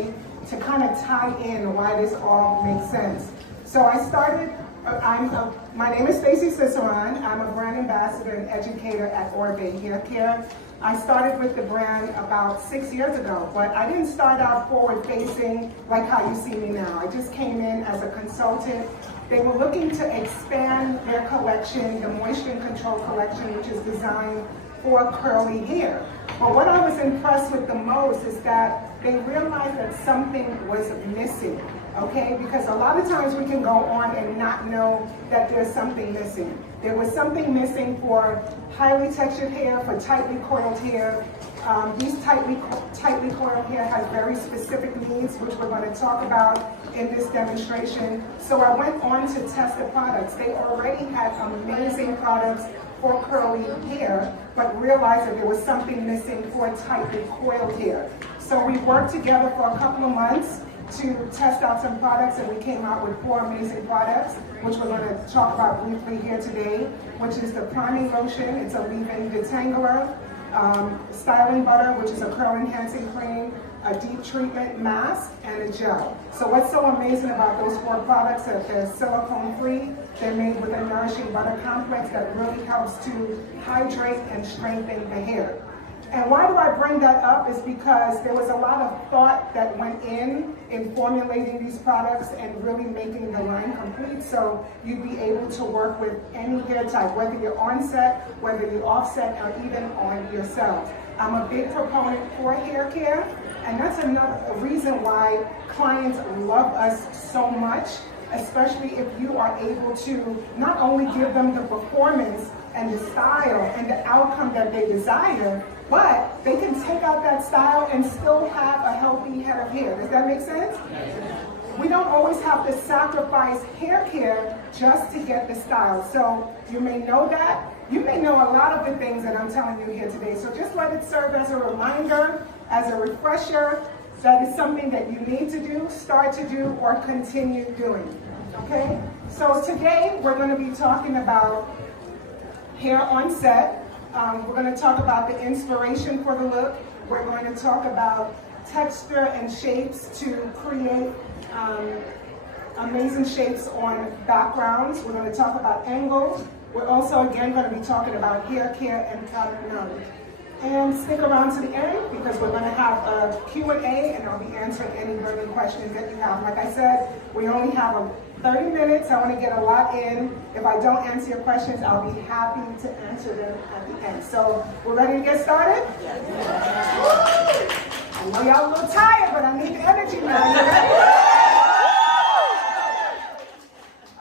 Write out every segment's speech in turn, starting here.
to kind of tie in why this all makes sense. So I started, my name is Stacey Ciceron. I'm a brand ambassador and educator at Oribe Hair Care. I started with the brand about 6 years ago, but I didn't start out forward facing like how you see me now. I just came in as a consultant. They were looking to expand their collection, the moisture control collection, which is designed for curly hair. But what I was impressed with the most is that they realized that something was missing, okay? Because a lot of times we can go on and not know that there's something missing. There was something missing for highly textured hair, for tightly coiled hair. These tightly coiled hair has very specific needs, which we're going to talk about in this demonstration. So I went on to test the products. They already had amazing products for curly hair, but realized that there was something missing for tightly coiled hair. So we worked together for a couple of months to test out some products, and we came out with 4 amazing products, which we're going to talk about briefly here today, which is the priming lotion. It's a leave-in detangler, styling butter, which is a curl enhancing cream, a deep treatment mask, and a gel. So what's so amazing about those 4 products is that they're silicone free. They're made with a nourishing butter complex that really helps to hydrate and strengthen the hair. And why do I bring that up is because there was a lot of thought that went in formulating these products and really making the line complete, so you'd be able to work with any hair type, whether you're onset, whether you're offset, or even on yourself. I'm a big proponent for hair care, and that's another reason why clients love us so much, especially if you are able to not only give them the performance and the style and the outcome that they desire, but they can take out that style and still have a healthy head of hair. Does that make sense? We don't always have to sacrifice hair care just to get the style. So you may know that. You may know a lot of the things that I'm telling you here today. So just let it serve as a reminder, as a refresher, that is something that you need to do, start to do, or continue doing. Okay? So today we're going to be talking about hair on set. We're going to talk about the inspiration for the look. We're going to talk about texture and shapes to create amazing shapes on backgrounds. We're going to talk about angles. We're also, again, going to be talking about hair care and pattern knowledge. And stick around to the end because we're going to have a Q&A and I'll be answering any burning questions that you have. Like I said, we only have 30 minutes. I want to get a lot in. If I don't answer your questions, I'll be happy to answer them at the end. So we're ready to get started? I know y'all a little tired, but I need the energy now. You ready?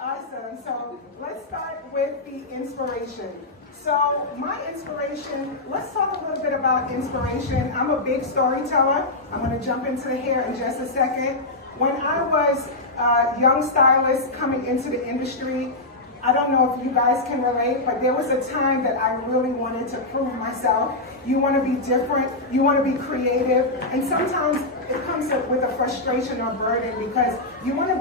Awesome. So let's start with the inspiration. So my inspiration, let's talk a little bit about inspiration. I'm a big storyteller. I'm going to jump into the hair in just a second. When I was a young stylist coming into the industry, I don't know if you guys can relate, but there was a time that I really wanted to prove myself. You want to be different, you want to be creative, and sometimes it comes with a frustration or burden because you want to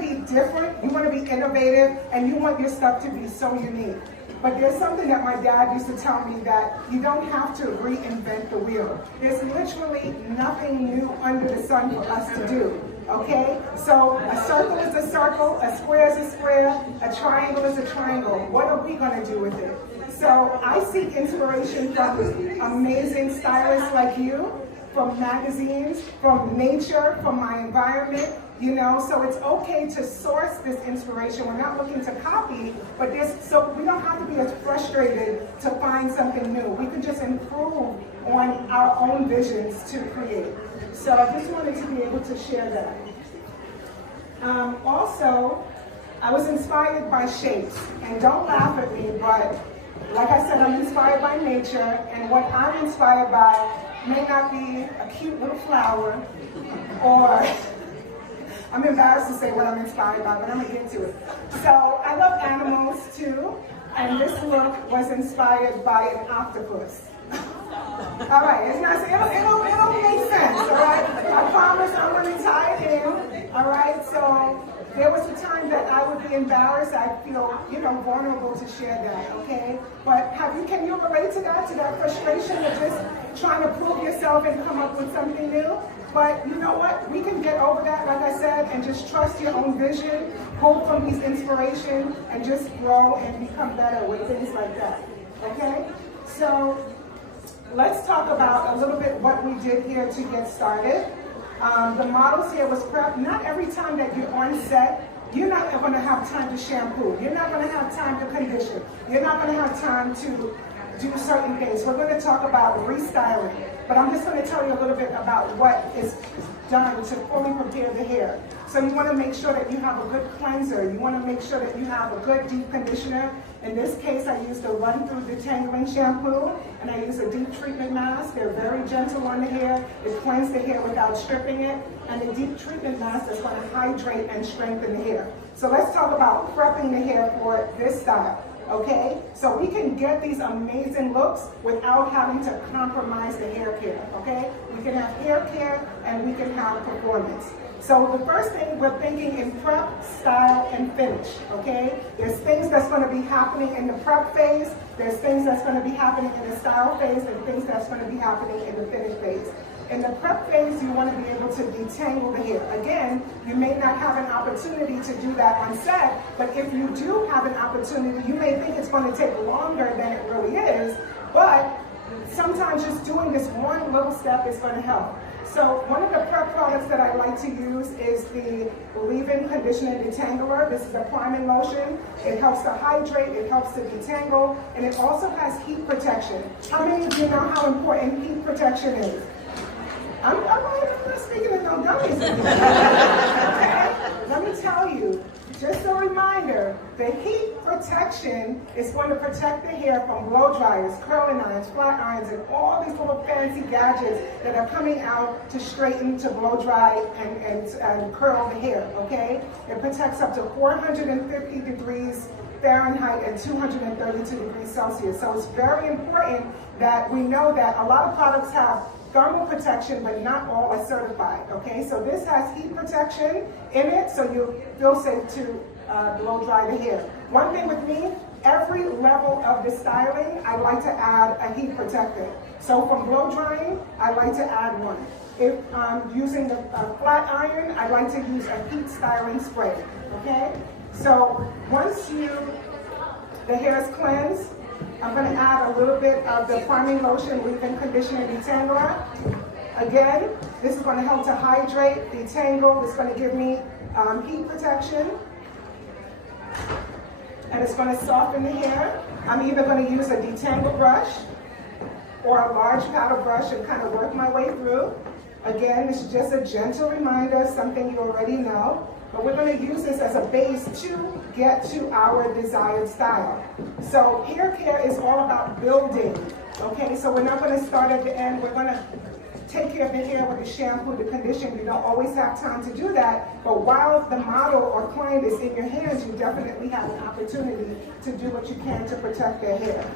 be different, you want to be innovative, and you want your stuff to be so unique. But there's something that my dad used to tell me, that you don't have to reinvent the wheel. There's literally nothing new under the sun for us to do, okay? So a circle is a circle, a square is a square, a triangle is a triangle. What are we gonna do with it? So I seek inspiration from amazing stylists like you, from magazines, from nature, from my environment. You know, so it's okay to source this inspiration. We're not looking to copy, but so we don't have to be as frustrated to find something new. We can just improve on our own visions to create. So I just wanted to be able to share that. Also, I was inspired by shapes, and don't laugh at me, but like I said, I'm inspired by nature, and what I'm inspired by may not be a cute little flower, or I'm embarrassed to say what I'm inspired by, but I'm going to get to it. So I love animals too, and this look was inspired by an octopus. All right, it's not, it'll make sense, all right? I promise I'm going to tie it in, all right? So there was a time that I would be embarrassed. I feel, vulnerable to share that, okay? But can you relate to that frustration of just trying to prove yourself and come up with something new? But you know what? We can get over that, like I said, and just trust your own vision, pull from these inspiration, and just grow and become better with things like that. Okay? So let's talk about a little bit what we did here to get started. The models here was prep. Not every time that you're on set, you're not going to have time to shampoo. You're not going to have time to condition. You're not going to have time to do certain things. We're going to talk about restyling, but I'm just going to tell you a little bit about what is done to fully prepare the hair. So you want to make sure that you have a good cleanser. You want to make sure that you have a good deep conditioner. In this case, I used a run-through detangling shampoo, and I use a deep treatment mask. They're very gentle on the hair. It cleanses the hair without stripping it, and a deep treatment mask is going to hydrate and strengthen the hair. So let's talk about prepping the hair for this style. Okay, so we can get these amazing looks without having to compromise the hair care, okay? We can have hair care and we can have performance. So the first thing we're thinking in prep, style, and finish, okay? There's things that's going to be happening in the prep phase, there's things that's going to be happening in the style phase, and things that's going to be happening in the finish phase. In the prep phase, you want to be able to detangle the hair. Again, you may not have an opportunity to do that on set, but if you do have an opportunity, you may think it's going to take longer than it really is, but sometimes just doing this one little step is going to help. So one of the prep products that I like to use is the leave-in conditioner detangler. This is a priming lotion. It helps to hydrate, it helps to detangle, and it also has heat protection. How many of you know how important heat protection is? I'm not speaking of no dummies. Okay? Let me tell you, just a reminder, the heat protection is going to protect the hair from blow dryers, curling irons, flat irons, and all these little fancy gadgets that are coming out to straighten, to blow dry, and curl the hair, okay? It protects up to 450 degrees Fahrenheit and 232 degrees Celsius. So it's very important that we know that a lot of products have thermal protection, but not all are certified, okay? So this has heat protection in it, so you feel safe to blow dry the hair. One thing with me, every level of the styling, I like to add a heat protector. So from blow drying, I like to add one. If I'm using the flat iron, I like to use a heat styling spray, okay? So once the hair is cleansed, I'm going to add a little bit of the priming lotion, leave-in conditioner detangler. Again, this is going to help to hydrate, detangle. It's going to give me heat protection. And it's going to soften the hair. I'm either going to use a detangle brush or a large powder brush and kind of work my way through. Again, this is just a gentle reminder, something you already know. But we're going to use this as a base to get to our desired style. So hair care is all about building, okay? So we're not going to start at the end. We're going to take care of the hair with the shampoo, the condition. You don't always have time to do that, but while the model or client is in your hands, you definitely have an opportunity to do what you can to protect their hair.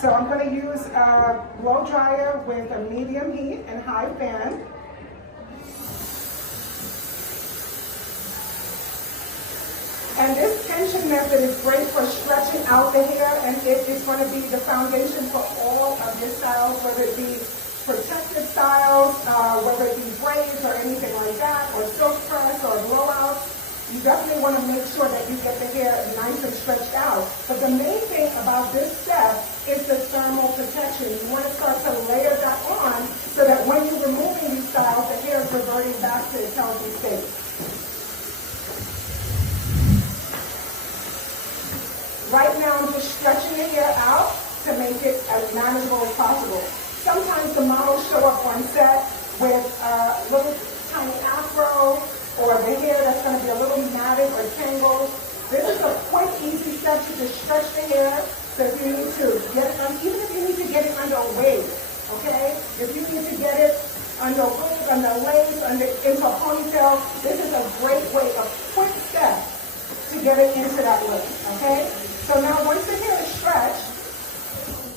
So I'm going to use a blow dryer with a medium heat and high fan. And this tension method is great for stretching out the hair, and it is going to be the foundation for all of your styles, whether it be protective styles, whether it be braids or anything like that, or silk press or blowouts. You definitely want to make sure that you get the hair nice and stretched out. But the main thing about this step is the thermal protection. You want to start to layer that on so that when you're removing these styles, the hair is reverting back to its healthy state. Right now, I'm just stretching the hair out to make it as manageable as possible. Sometimes the models show up on set with a little tiny afro, or the hair that's going to be a little matted or tangled. This is a quick, easy step to just stretch the hair. So if you need to get it, even if you need to get it under a wig, okay? If you need to get it under a wig, under lace, into a ponytail, this is a great way, a quick step to get it into that look, okay? So now once the hair is stretched,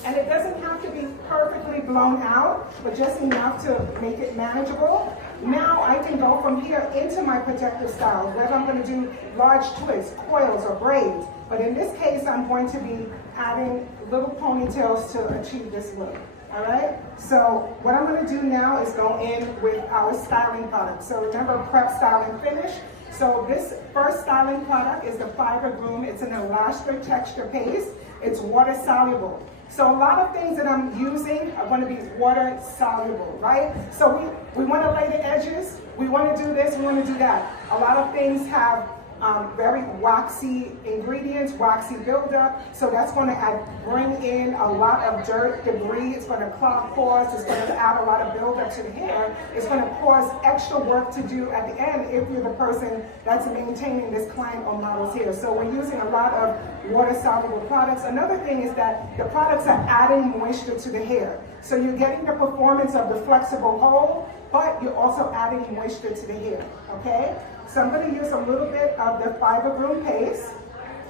and it doesn't have to be perfectly blown out, but just enough to make it manageable, now I can go from here into my protective styles, whether I'm going to do large twists, coils, or braids. But in this case, I'm going to be adding little ponytails to achieve this look. All right, so what I'm going to do now is go in with our styling product. So remember, prep, style, and finish. So this first styling product is the Fiber Groom. It's an elaster texture paste. It's water soluble. So a lot of things that I'm using are going to be water soluble, right? So we want to lay the edges. We want to do this. We want to do that. A lot of things have very waxy ingredients, waxy buildup. So that's going to bring in a lot of dirt, debris. It's going to clog pores. It's going to add a lot of buildup to the hair. It's going to cause extra work to do at the end if you're the person that's maintaining this client or model's hair. So we're using a lot of water-soluble products. Another thing is that the products are adding moisture to the hair. So you're getting the performance of the flexible hold, but you're also adding moisture to the hair, okay? So I'm going to use a little bit of the Fiber Groom paste.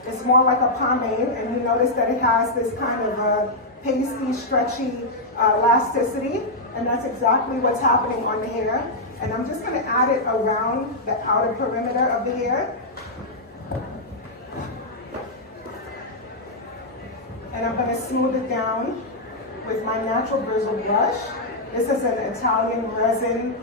It's more like a pomade, and you notice that it has this kind of a pasty, stretchy elasticity, and that's exactly what's happening on the hair. And I'm just going to add it around the outer perimeter of the hair. And I'm going to smooth it down with my natural bristle brush. This is an Italian resin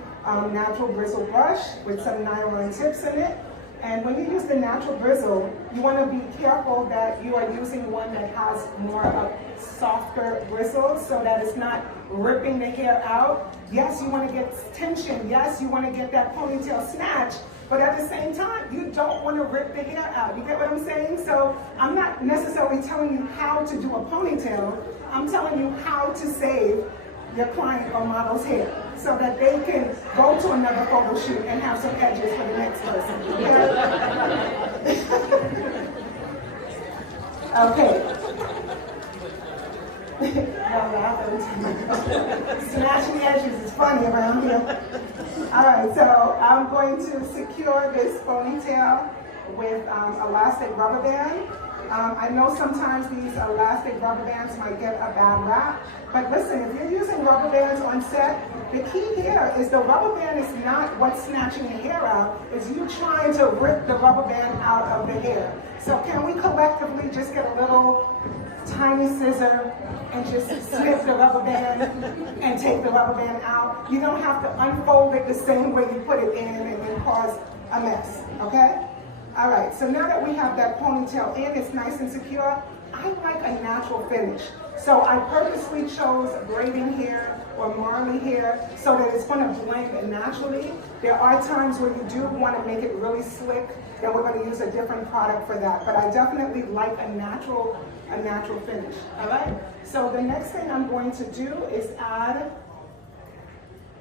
natural bristle brush with some nylon tips in it. And when you use the natural bristle, you want to be careful that you are using one that has more of softer bristles so that it's not ripping the hair out. Yes, you want to get tension. Yes, you want to get that ponytail snatch. But at the same time, you don't want to rip the hair out. You get what I'm saying? So I'm not necessarily telling you how to do a ponytail. I'm telling you how to save your client or model's hair so that they can go to another photo shoot and have some edges for the next person. Okay. Snatching edges is funny around here. All right, so I'm going to secure this ponytail with elastic rubber band. I know sometimes these elastic rubber bands might get a bad rap, but listen, if you're using rubber bands on set, the key here is the rubber band is not what's snatching the hair out, it's you trying to rip the rubber band out of the hair. So can we collectively just get a little tiny scissor and just snip the rubber band and take the rubber band out? You don't have to unfold it the same way you put it in and then cause a mess, okay? All right, so now that we have that ponytail in, it's nice and secure, I like a natural finish. So I purposely chose braiding hair or marley hair so that it's going to blend naturally. There are times where you do want to make it really slick, then we're going to use a different product for that. But I definitely like a natural finish, all right? So the next thing I'm going to do is add,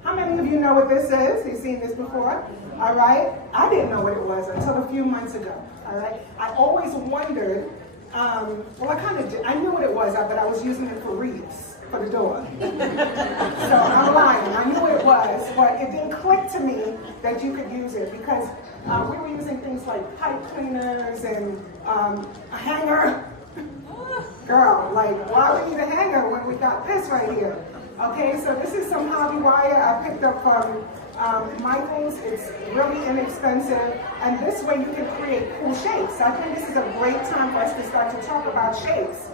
how many of you know what this is? You've seen this before, all right? I didn't know what it was until a few months ago, all right? I always wondered, well, I kind of did. I knew what it was, but I was using it for wreaths for the door. So I'm lying. I knew what it was, but it didn't click to me that you could use it because we were using things like pipe cleaners and a hanger. Girl, like, why we need a hanger when we got this right here? Okay, so this is some hobby wire I picked up from Michael's. It's really inexpensive, and this way you can create cool shapes. I think this is a great time for us to start to talk about shapes.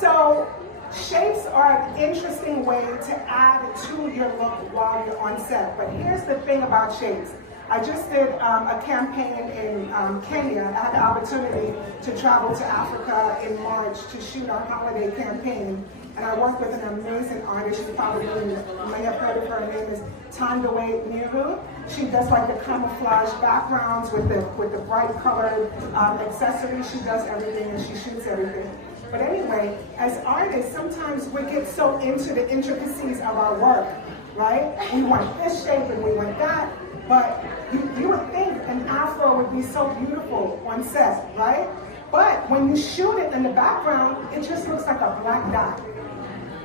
So shapes are an interesting way to add to your look while you're on set, but here's the thing about shapes. I just did a campaign in Kenya. I had the opportunity to travel to Africa in March to shoot our holiday campaign. And I worked with an amazing artist. You probably may have heard of her. Her name is Tandawe Miru. She does like the camouflage backgrounds with the bright colored accessories. She does everything and she shoots everything. But anyway, as artists, sometimes we get so into the intricacies of our work, right? We want this shape and we want that. But you would think an afro would be so beautiful on set, right? But when you shoot it in the background, it just looks like a black dot.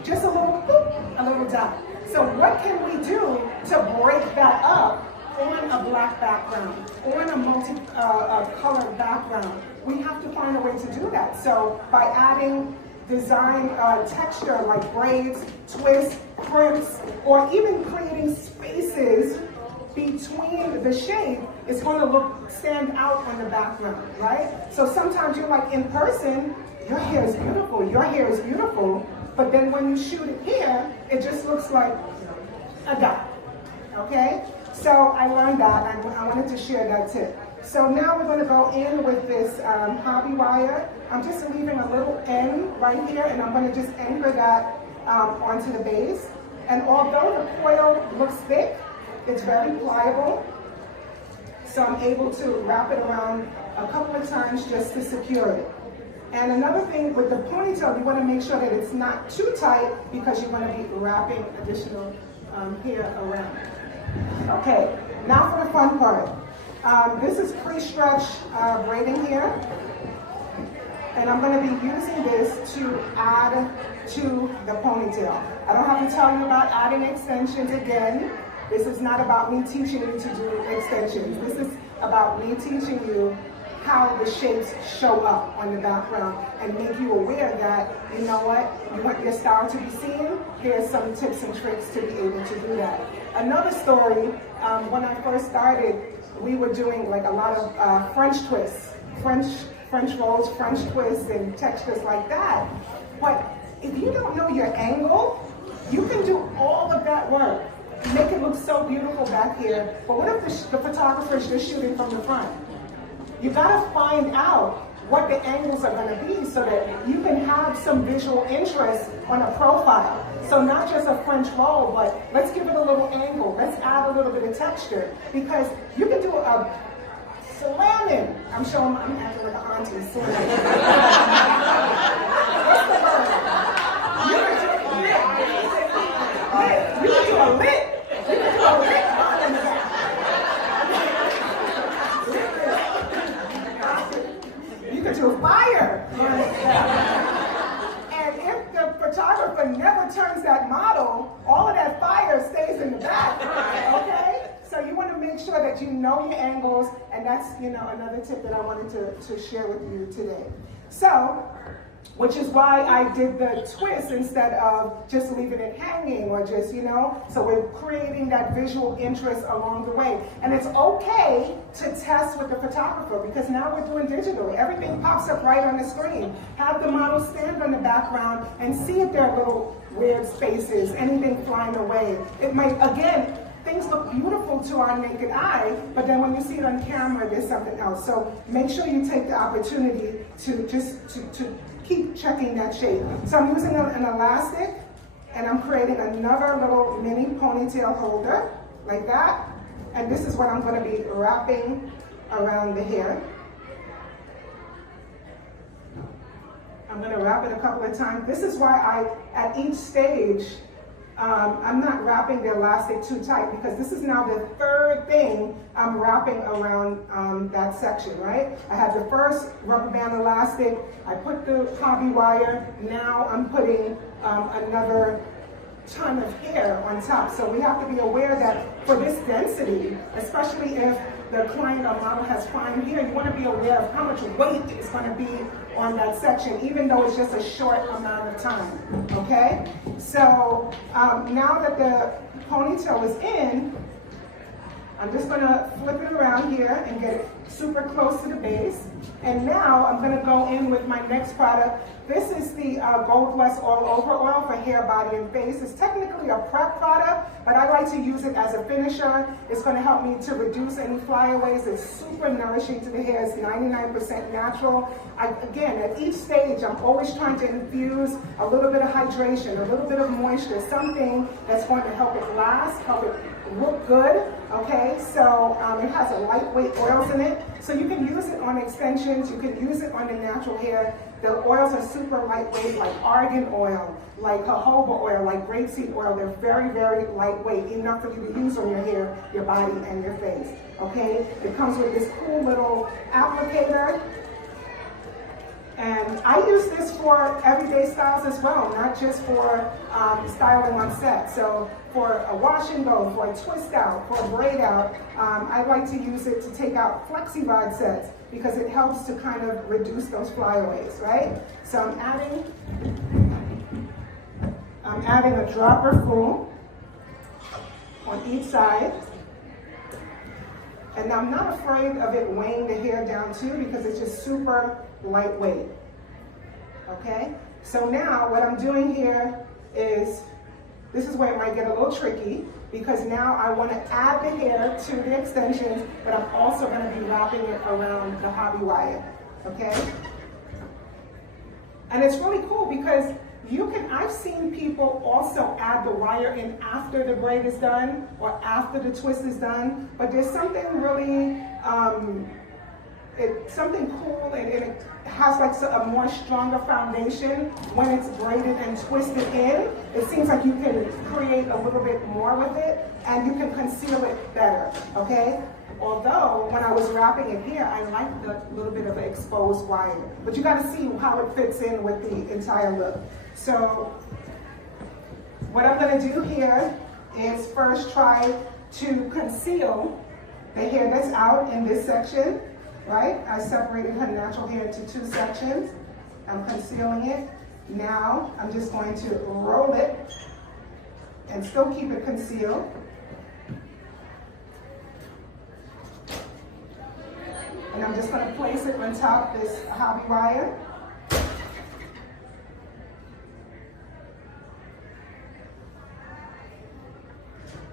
Just a little boop, a little dot. So what can we do to break that up on a black background, on a multi-colored background? We have to find a way to do that. So by adding design texture like braids, twists, crimps, or even creating spaces between the shade, it's going to stand out on the background, right? So sometimes you're like, in person, your hair is beautiful, but then when you shoot it here, it just looks like a dot, okay? So I learned that, and I wanted to share that tip. So now we're going to go in with this hobby wire. I'm just leaving a little end right here, and I'm going to just anchor that onto the base. And although the coil looks thick, it's very pliable. So I'm able to wrap it around a couple of times just to secure it. And another thing with the ponytail, you want to make sure that it's not too tight because you're going to be wrapping additional hair around. Okay, now for the fun part. This is pre-stretch braiding hair. And I'm going to be using this to add to the ponytail. I don't have to tell you about adding extensions again. This is not about me teaching you to do extensions. This is about me teaching you how the shapes show up on the background and make you aware that, you know what, you want your style to be seen, here's some tips and tricks to be able to do that. Another story, when I first started, we were doing like a lot of French twists, French rolls, French twists, and textures like that. But if you don't know your angle, you can do all of that work, make it look so beautiful back here, but what if the photographer is just shooting from the front? You gotta find out what the angles are gonna be so that you can have some visual interest on a profile. So not just a French roll, but let's give it a little angle. Let's add a little bit of texture, because you can do a slamming. I'm showing, I'm acting like an auntie. Slamming. What's the word? You can do a lit. You can do a lit. You can do a lit in the back. You can do fire. And if the photographer never turns that model, all of that fire stays in the back. Okay? So you want to make sure that you know your angles, and that's, you know, another tip that I wanted to share with you today. So, which is why I did the twist instead of just leaving it hanging or just, you know, so we're creating that visual interest along the way. And it's okay to test with the photographer, because now we're doing digital. Everything pops up right on the screen. Have the model stand on the background and see if there are little weird spaces, anything flying away. It might, again, things look beautiful to our naked eye, but then when you see it on camera, there's something else. So make sure you take the opportunity to just to keep checking that shape. So I'm using an elastic, and I'm creating another little mini ponytail holder, like that. And this is what I'm going to be wrapping around the hair. I'm going to wrap it a couple of times. This is why at each stage, I'm not wrapping the elastic too tight, because this is now the third thing I'm wrapping around that section, right? I had the first rubber band elastic, I put the hobby wire, now I'm putting another ton of hair on top. So we have to be aware that for this density, especially if the client or model has fine hair, you want to be aware of how much weight is going to be on that section, even though it's just a short amount of time, okay? So now that the ponytail is in, I'm just going to flip it around here and get it super close to the base. And now I'm going to go in with my next product. This is the Gold Bless All Over Oil for hair, body, and face. It's technically a prep product, but I like to use it as a finisher. It's going to help me to reduce any flyaways. It's super nourishing to the hair. It's 99% natural. Again, at each stage, I'm always trying to infuse a little bit of hydration, a little bit of moisture, something that's going to help it last, help it look good, okay? So it has a lightweight oils in it. So you can use it on extensions, you can use it on the natural hair. The oils are super lightweight, like argan oil, like jojoba oil, like grapeseed oil. They're very, very lightweight, enough for you to use on your hair, your body, and your face, okay? It comes with this cool little applicator. And I use this for everyday styles as well, not just for styling on set. So for a wash and go, for a twist out, for a braid out, I like to use it to take out flexi rod sets, because it helps to kind of reduce those flyaways, right? So I'm adding a dropper full on each side. And I'm not afraid of it weighing the hair down too, because it's just super lightweight, okay? So now what I'm doing here is, this is where it might get a little tricky, because now I want to add the hair to the extensions, but I'm also going to be wrapping it around the hobby wire, okay? And it's really cool because I've seen people also add the wire in after the braid is done or after the twist is done, but there's something really, something cool, and it has like a more stronger foundation when it's braided and twisted in. It seems like you can create a little bit more with it and you can conceal it better, okay? Although when I was wrapping it here, I liked the little bit of exposed wire, but you gotta see how it fits in with the entire look. So what I'm gonna do here is first try to conceal the hair that's out in this section, right? I separated her natural hair into 2 sections. I'm concealing it. Now I'm just going to roll it and still keep it concealed. And I'm just going to place it on top of this hobby wire.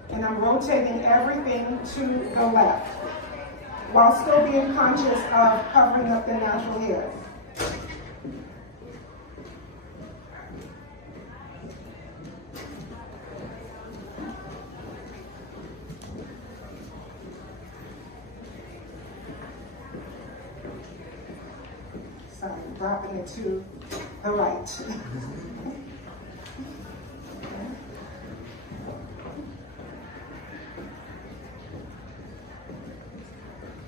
And I'm rotating everything to the left, while still being conscious of covering up the natural hair. Sorry, dropping it to the right.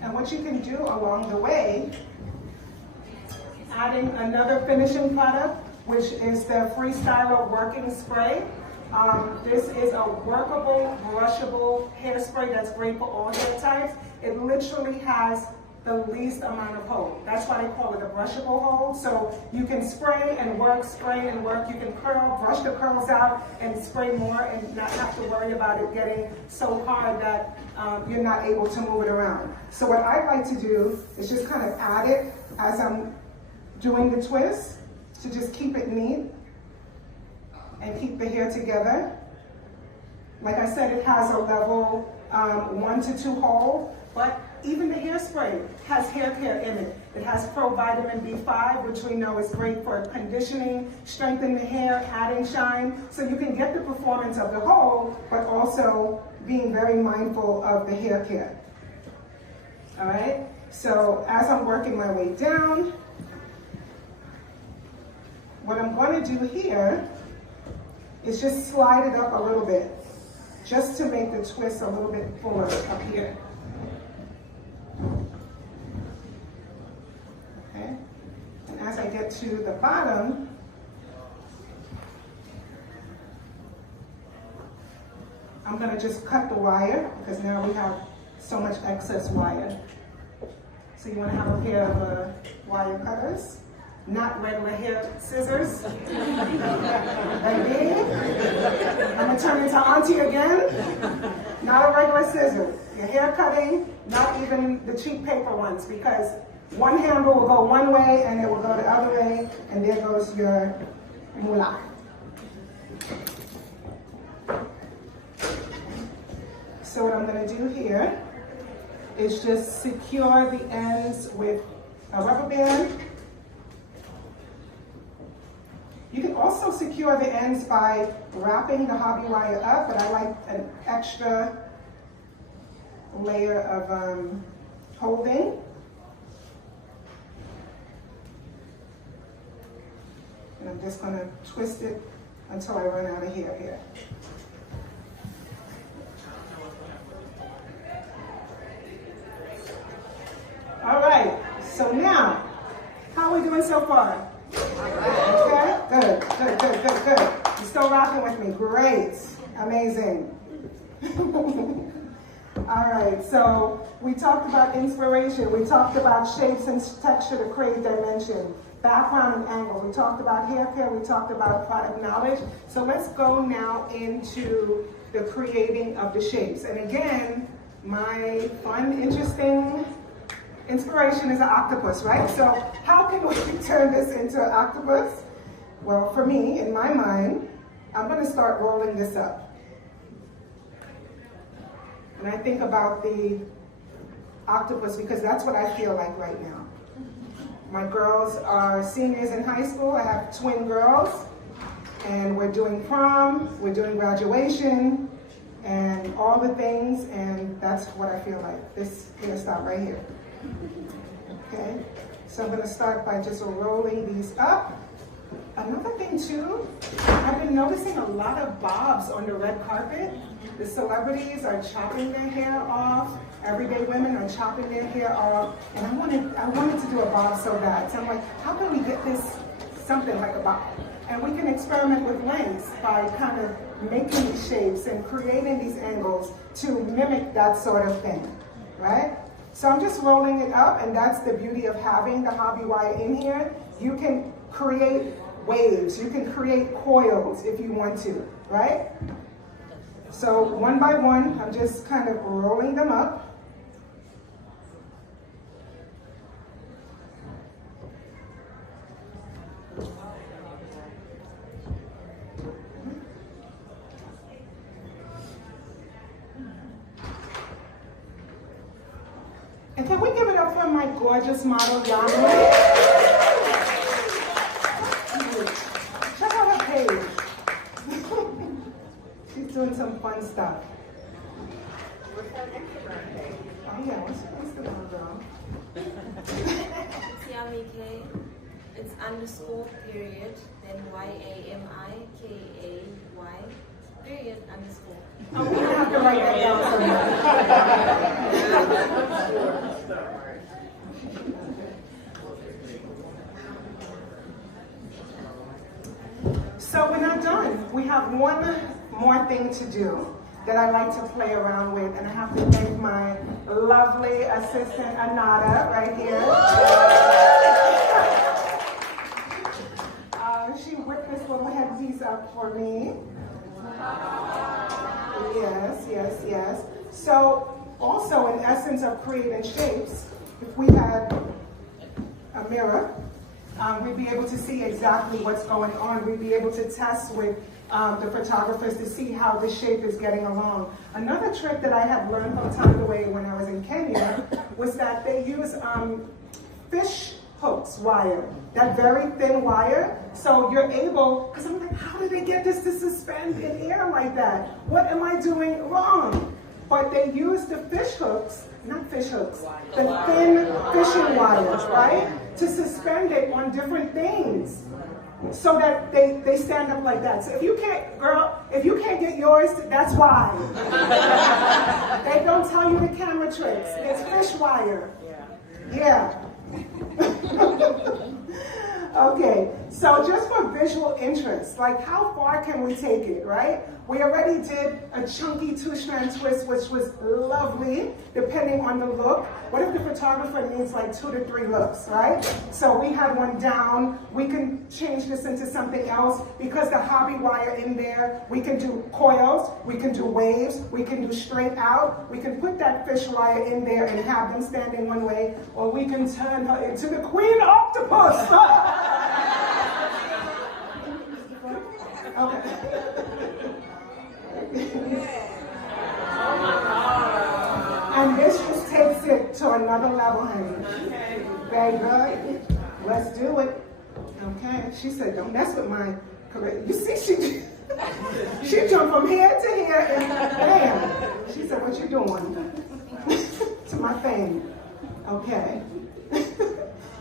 And what you can do along the way, adding another finishing product, which is the Freestyler Working Spray. This is a workable, brushable hairspray that's great for all hair types. It literally has the least amount of hold. That's why they call it a brushable hold. So you can spray and work, You can curl, brush the curls out, and spray more and not have to worry about it getting so hard that you're not able to move it around. So what I like to do is just kind of add it as I'm doing the twist to just keep it neat and keep the hair together. Like I said, it has a level 1 to 2 hold, but even the hairspray has hair care in it. It has Pro Vitamin B5, which we know is great for conditioning, strengthening the hair, adding shine. So you can get the performance of the hold, but also being very mindful of the hair care. All right? So as I'm working my way down, what I'm going to do here is just slide it up a little bit, just to make the twist a little bit fuller up here. Okay, and as I get to the bottom, I'm going to just cut the wire because now we have so much excess wire. So you want to have a pair of wire cutters, not regular hair scissors. Like me. I'm going to turn into auntie again. Not a regular scissor. Your hair cutting, not even the cheap paper ones, because one handle will go one way and it will go the other way, and there goes your moolah. So what I'm going to do here is just secure the ends with a rubber band. You can also secure the ends by wrapping the hobby wire up, but I like an extra layer of holding. And I'm just going to twist it until I run out of hair here. All right, so now, how are we doing so far? Okay, good. You're still rocking with me, great, amazing. All right, so we talked about inspiration, we talked about shapes and texture to create dimension, background and angle, we talked about hair care, we talked about product knowledge. So let's go now into the creating of the shapes. And again, my fun, interesting inspiration is an octopus, right? So how can we turn this into an octopus? Well, for me, in my mind, I'm gonna start rolling this up. And I think about the octopus because that's what I feel like right now. My girls are seniors in high school. I have twin girls, and we're doing prom, we're doing graduation, and all the things, and that's what I feel like. This hairstyle right here. Okay, so I'm gonna start by just rolling these up. Another thing too, I've been noticing a lot of bobs on the red carpet. The celebrities are chopping their hair off. Everyday women are chopping their hair off. And I wanted to do a bob so bad. So I'm like, how can we get this something like a bob? And we can experiment with lengths by kind of making these shapes and creating these angles to mimic that sort of thing, right? So I'm just rolling it up, and that's the beauty of having the hobby wire in here. You can create waves, you can create coils if you want to, right? So one by one, I'm just kind of rolling them up. And can we give it up for my gorgeous model, Yami? Check out her page. She's doing some fun stuff. What's her Instagram page? Oh yeah, what's her Instagram, girl? It's Yami K. It's _ period, then YAMIKAY period _ Oh, we don't have to write that down for So we're not done. We have one more thing to do that I like to play around with, and I have to thank my lovely assistant, Anada, right here. She whipped this little headpiece up for me. Yes, yes, yes. So also in essence of creating shapes, if we had a mirror, we'd be able to see exactly what's going on. We'd be able to test with the photographers to see how the shape is getting along. Another trick that I had learned from Time Away when I was in Kenya was that they use fish hooks wire, that very thin wire. So you're able, because I'm like, how did they get this to suspend in air like that? What am I doing wrong? But they use the fish hooks, not fish hooks, the thin fishing wires, right? To suspend it on different things so that they stand up like that. So if you can't, girl, if you can't get yours, that's why. They don't tell you the camera tricks. It's fish wire. Yeah. Okay, so just for visual interest, like how far can we take it, right? We already did a chunky 2-strand twist, which was lovely, depending on the look. What if the photographer needs like 2 to 3 looks, right? So we had one down. We can change this into something else because the hobby wire in there, we can do coils, we can do waves, we can do straight out. We can put that fish wire in there and have them standing one way, or we can turn her into the queen octopus. Okay. And this just takes it to another level, honey. Very good. Let's do it. Okay. She said, don't mess with my career. You see, she jumped from here to here and bam. She said, what you doing? To my thing. Okay.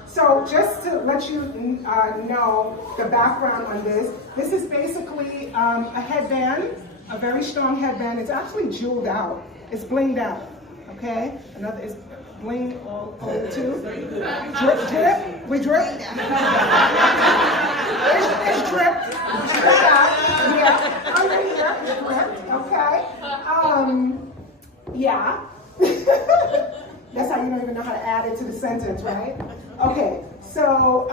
So just to let you know the background on this, this is basically a headband, a very strong headband. It's actually jeweled out. It's blinged out, okay? Another is bling all over too. Drip, drip, we drip. It's dripped. Drip out, yeah. Under here, dripped, okay? Yeah. That's how you don't even know how to add it to the sentence, right? Okay, so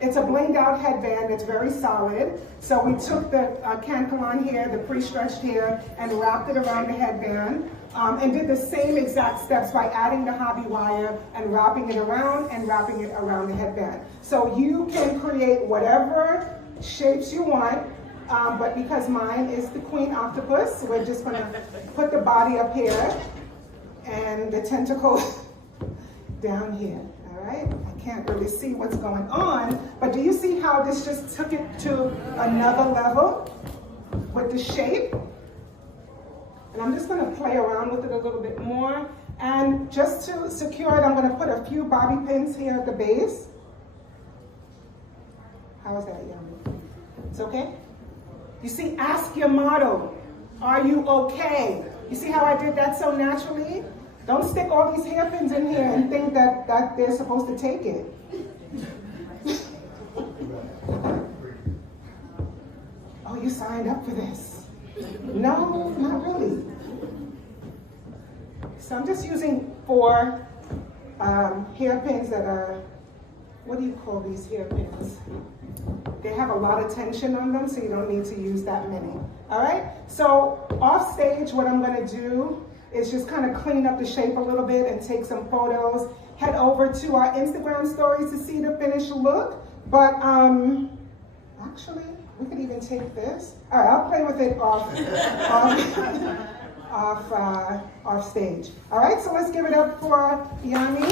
it's a blinged out headband. It's very solid. So we took the cancaron hair, the pre-stretched hair, and wrapped it around the headband and did the same exact steps by adding the hobby wire and wrapping it around the headband. So you can create whatever shapes you want, but because mine is the queen octopus, we're just gonna put the body up here and the tentacles down here, all right? I can't really see what's going on, but do you see how this just took it to another level with the shape? And I'm just gonna play around with it a little bit more. And just to secure it, I'm gonna put a few bobby pins here at the base. How is that, Yummy? It's okay? You see, ask your model, are you okay? You see how I did that so naturally? Don't stick all these hairpins in here and think that they're supposed to take it. Oh, you signed up for this? No, not really. So I'm just using 4 hairpins that are, what do you call these hairpins? They have a lot of tension on them, so you don't need to use that many. All right, so off stage, what I'm gonna do is just kind of clean up the shape a little bit and take some photos. Head over to our Instagram stories to see the finished look. But actually, we could even take this. All right, I'll play with it off stage. All right, so let's give it up for Yami.